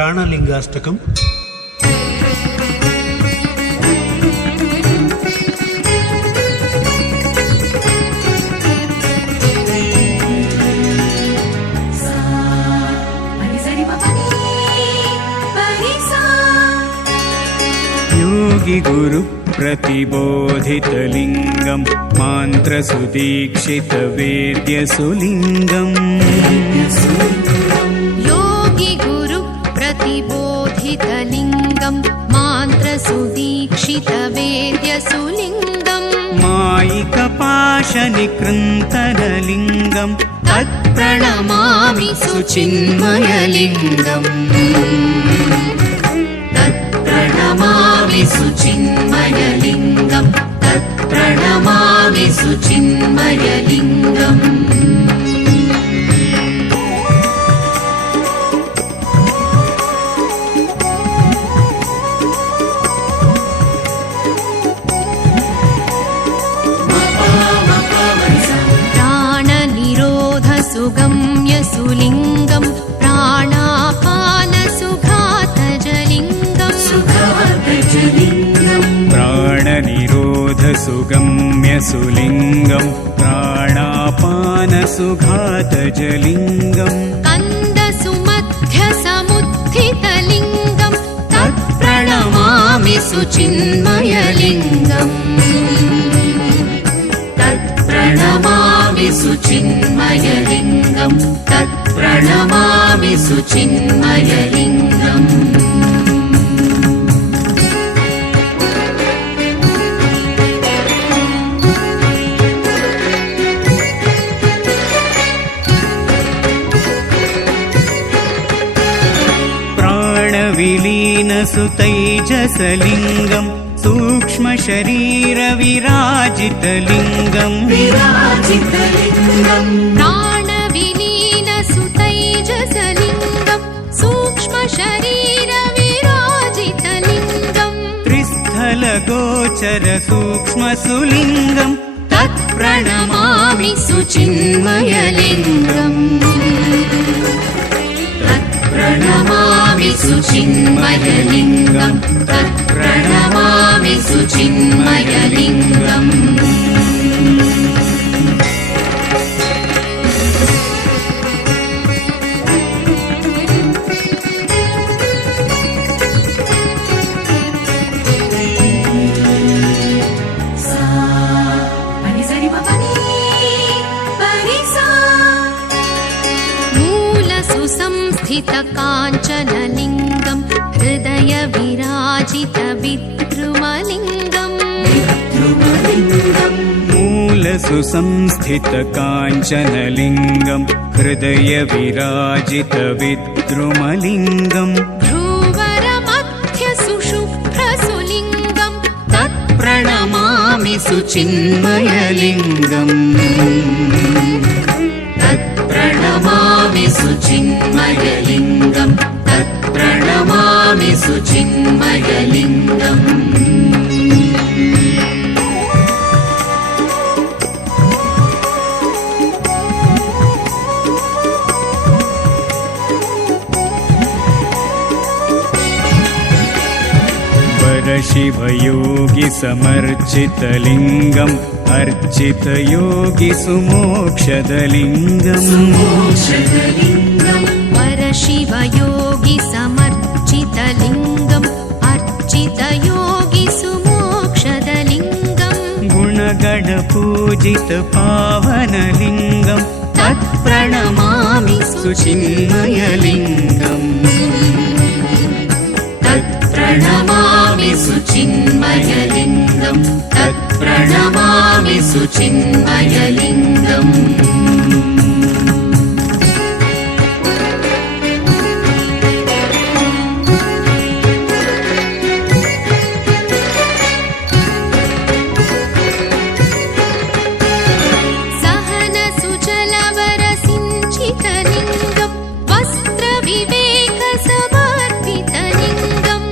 ప్రాణలింగాష్టకం. योगी गुरु प्रतिबोधितलिङ्गं मान्त्रसुदीक्षितवेद्यसुलिङ्गम्. योगी गुरु प्रतिबोधितलिङ्गं मान्त्रसुदीक्षितवेद्यसुलिङ्गम्. मायिकपाशनिकृन्तनलिङ्गं तत्प्रणमामि सुचिन्मयलिङ्गम्. तत्प्रणमामि सुचिन्मयलिङ्गम्. तत्प्रणमामि सुचिन्मयलिङ्गम्. प्राणनिरोधसुगम्यसुलिङ्गम् प्राणापानसुघातजलिङ्गम्. प्राणनिरोधसुगम्यसुलिङ्गं प्राणापानसुघातजलिङ्गम्. कन्दसुमध्यसमुत्थितलिङ्गम् तत्प्रणमामि सुचिन्मयलिङ्गम्. तत्प्रणमामि सुचिन्मयलिङ्गम्. तत्प्रणमामि सुचिन्मयलिङ्गम्. विलीनसुतैजसलिङ्गं सूक्ष्मशरीरविराजितलिङ्गम्. प्राणविलीनसुतैजसलिङ्गं सूक्ष्मशरीरविराजितलिङ्गम्. त्रिस्थलगोचरसूक्ष्मसुलिङ्गं तत्प्रणमामि सुचिन्मयलिङ्गम्. तत्प्रणमामि सुचिन्मयलिङ्गम्. तत्प्रणमामि सुचिन्मयलिङ्गम्. मूलसुसंस्थितकाञ्चनलिङ्गम् हृदयविराजितविद्रुमलिङ्गम्. मूलसुसंस्थितकाञ्चनलिङ्गं हृदयविराजितविद्रुमलिङ्गम्. भ्रूवरमध्यसुशुभ्रसुलिङ्गम् तत्प्रणमामि सुचिन्मयलिङ्गम्. तत्प्रणमामि सुचिन्मयलिङ्गम्. तत्प्रणमामि सुचिन्मयलिङ्गम्. वरशिवयोगिसमर्चितलिङ्गम् अर्चितयोगिसुमोक्षदलिङ्गम्. वरशिवयोगिसमर्चितलिङ्गम् अर्चितयोगिसुमोक्षदलिङ्गम्. गुणगणपूजितपावनलिङ्गम् तत्प्रणमामि सुचिन्मयलिङ्गम्. तत्प्रणमामि सुचिन्मयलिङ्गम्. तत्प्रणमामि सुचिन्मयलिङ्गम्. सहनसुजलवरसिञ्चितलिङ्गम् वस्त्रविवेकसमर्पितलिङ्गम्.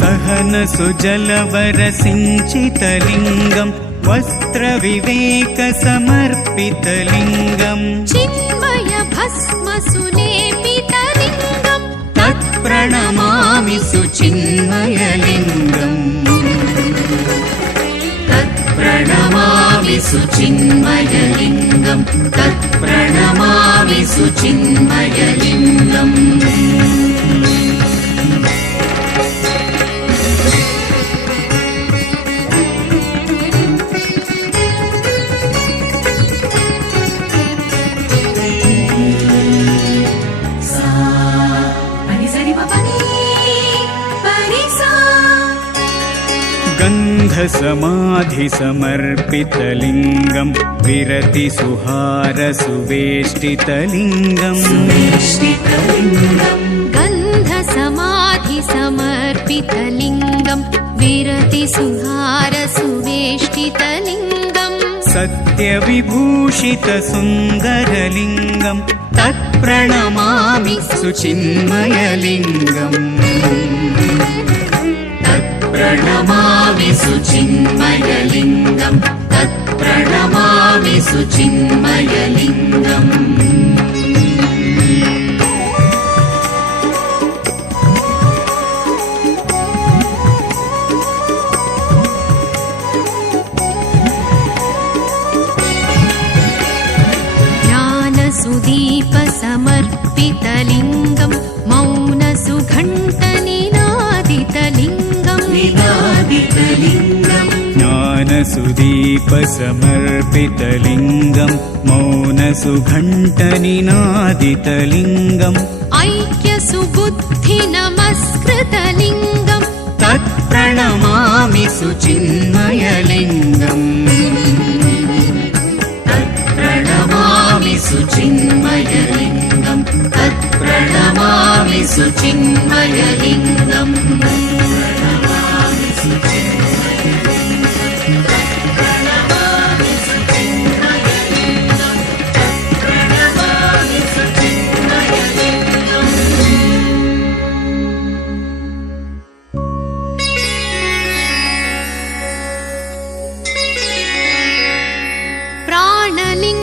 सहनसुजलवरसिञ्चितलिङ्गं वस्त्रविवेकसमर्पितलिङ्गम्. चिन्मयभस्मसुलेपितलिङ्गम् तत्प्रणमामि सुचिन्मयलिङ्गम् तत्प्रणमामि सुचिन्मयलिङ्गम् तत्प्रणमामि सुचिन्मयलिङ्गम् गन्धसमाधिसमर्पितलिङ्गम् विरतिसुहारसुवेष्टितलिङ्गम् गन्धसमाधिसमर्पितलिङ्गम् विरतिसुहारसुवेष्टितलिङ्गम् सत्यविभूषितसुन्दरलिङ्गम् तत्प्रणमामि सुचिन्मयलिङ्गम् प्रणमामि सुचिन्मयलिङ्गम् तत्प्रणमामि सुचिन्मयलिङ्गम् ज्ञानसुदीपसमर्पितलिङ्गम् मौनसुघण्टनिनादितलिङ्गम् ज्ञानसुदीपसमर्पितलिङ्गम् मौनसुघण्टनिनादितलिङ्गम् ऐक्यसुबुद्धिनमस्कृतलिङ्गम् तत्प्रणमामि सुचिन्मयलिङ्गम् तत्प्रणमामि सुचिन्मयलिङ्गम् तत्प्रणमामि सुचिन्मयलिङ्गम्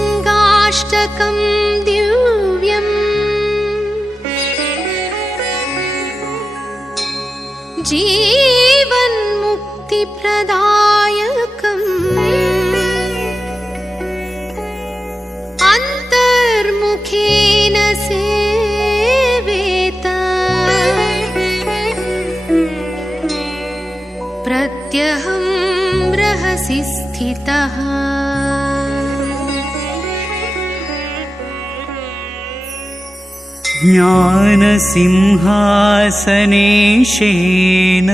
प्राणलिङ्गाष्टकं दिव्यम् जीवन्मुक्तिप्रदायकम् अन्तर्मुखेन सेवेत प्रत्यहं रहसि स्थितः ज्ञानसिंहासनेशेन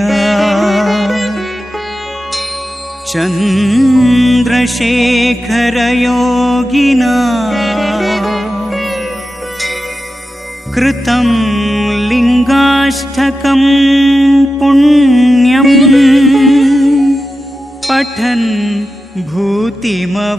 चन्द्रशेखरयोगिना कृतं लिङ्गाष्टकं पुण्यम् पठन् भूतिमवाप्नुयात्।